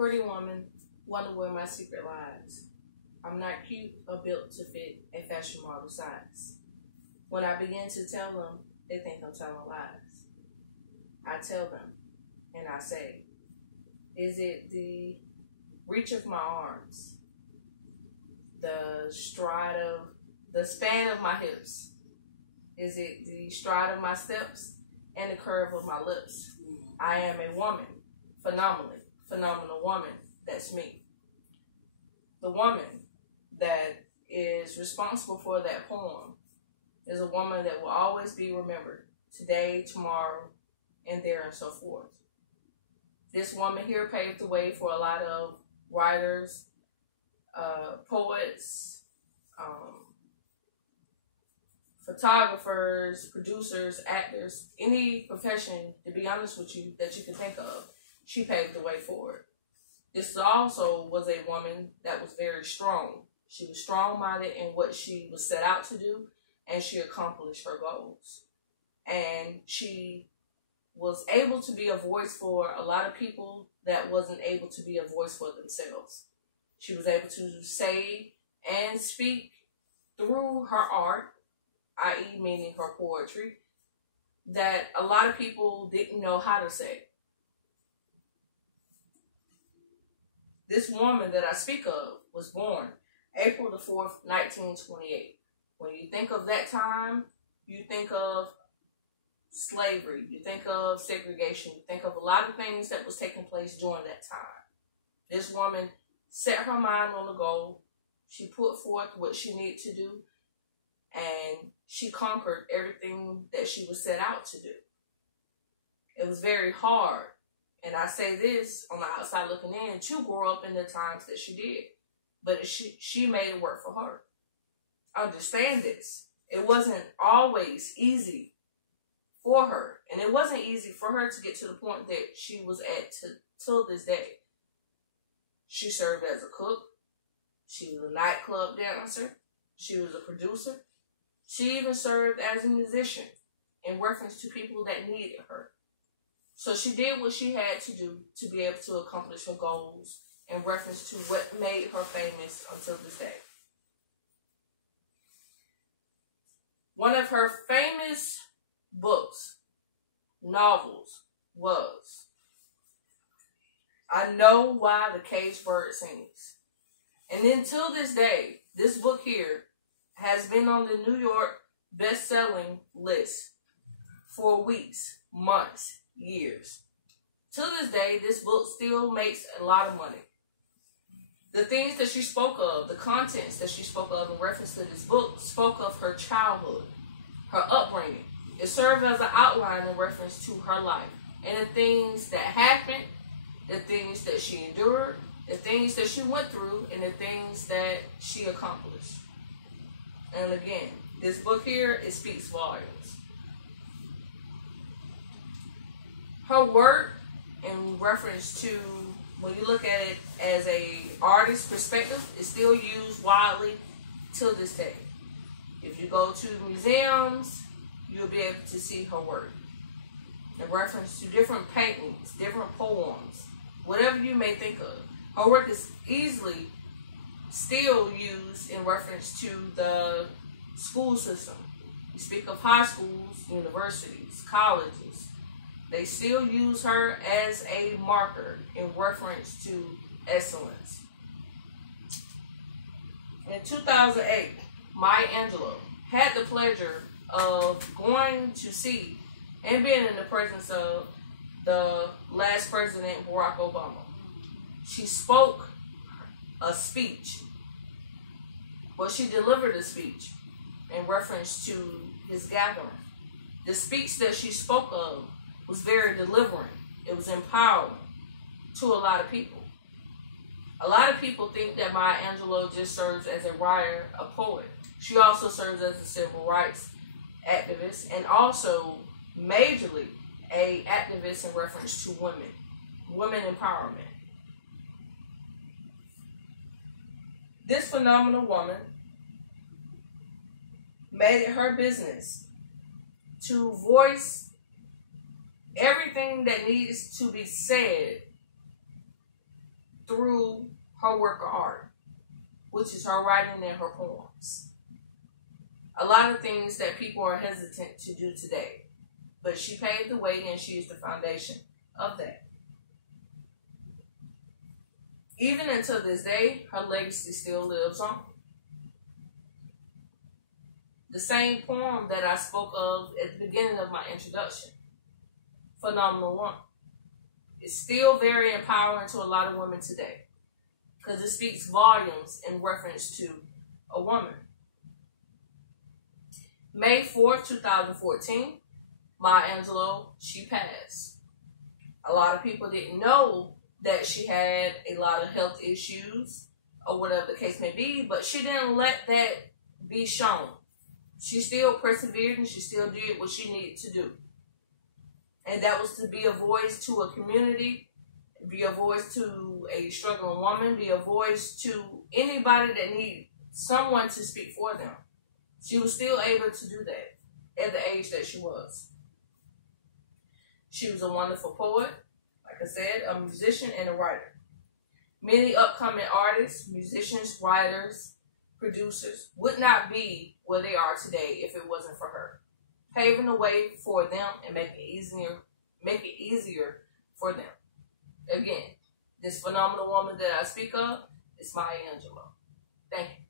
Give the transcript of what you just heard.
Pretty woman, wonder where my secret lies. I'm not cute or built to fit a fashion model size. When I begin to tell them, they think I'm telling lies. I tell them, and I say, is it the reach of my arms, the span of my hips? Is it the stride of my steps and the curve of my lips? I am a woman, phenomenal woman. That's me. The woman that is responsible for that poem is a woman that will always be remembered today, tomorrow, and there and so forth. This woman here paved the way for a lot of writers, poets, photographers, producers, actors, any profession, to be honest with you, that you can think of. She paved the way for it. This also was a woman that was very strong. She was strong-minded in what she was set out to do, and she accomplished her goals. And she was able to be a voice for a lot of people that wasn't able to be a voice for themselves. She was able to say and speak through her art, i.e. meaning her poetry, that a lot of people didn't know how to say. This woman that I speak of was born April the 4th, 1928. When you think of that time, you think of slavery, you think of segregation, you think of a lot of things that was taking place during that time. This woman set her mind on a goal. She put forth what she needed to do, and she conquered everything that she was set out to do. It was very hard, and I say this on the outside looking in, to grow up in the times that she did. But she made it work for her. Understand this. It wasn't always easy for her. And it wasn't easy for her to get to the point that she was at till this day. She served as a cook. She was a nightclub dancer. She was a producer. She even served as a musician in reference to people that needed her. So she did what she had to do to be able to accomplish her goals in reference to what made her famous until this day. One of her famous books, novels, was I Know Why the Caged Bird Sings. And until this day, this book here has been on the New York best-selling list for weeks, months, years. To this day, this book still makes a lot of money. The things that she spoke of, the contents that she spoke of in reference to this book, spoke of her childhood, her upbringing. It served as an outline in reference to her life and the things that happened, the things that she endured, the things that she went through, and the things that she accomplished. And again, this book here, it speaks volumes. Her work in reference to, when you look at it as a artist perspective, is still used widely till this day. If you go to museums, you'll be able to see her work in reference to different paintings, different poems, whatever you may think of. Her work is easily still used in reference to the school system. You speak of high schools, universities, colleges. They still use her as a marker in reference to excellence. In 2008, Maya Angelou had the pleasure of going to see and being in the presence of the last president, Barack Obama. She spoke a speech. Well, she delivered a speech in reference to his gathering. The speech that she spoke of was very delivering. It was empowering to a lot of people. A lot of people think that Maya Angelou just serves as a writer, a poet. She also serves as a civil rights activist and also majorly a activist in reference to women empowerment. This phenomenal woman made it her business to voice everything that needs to be said through her work of art, which is her writing and her poems. A lot of things that people are hesitant to do today, but she paved the way and she is the foundation of that. Even until this day, her legacy still lives on. The same poem that I spoke of at the beginning of my introduction, Phenomenal Woman, is still very empowering to a lot of women today because it speaks volumes in reference to a woman. May 4th, 2014, Maya Angelou, she passed. A lot of people didn't know that she had a lot of health issues or whatever the case may be, but she didn't let that be shown. She still persevered and she still did what she needed to do. And that was to be a voice to a community, be a voice to a struggling woman, be a voice to anybody that needs someone to speak for them. She was still able to do that at the age that she was. She was a wonderful poet, like I said, a musician and a writer. Many upcoming artists, musicians, writers, producers would not be where they are today if it wasn't for her, paving the way for them and make it easier for them. Again, this phenomenal woman that I speak of is Maya Angelou. Thank you.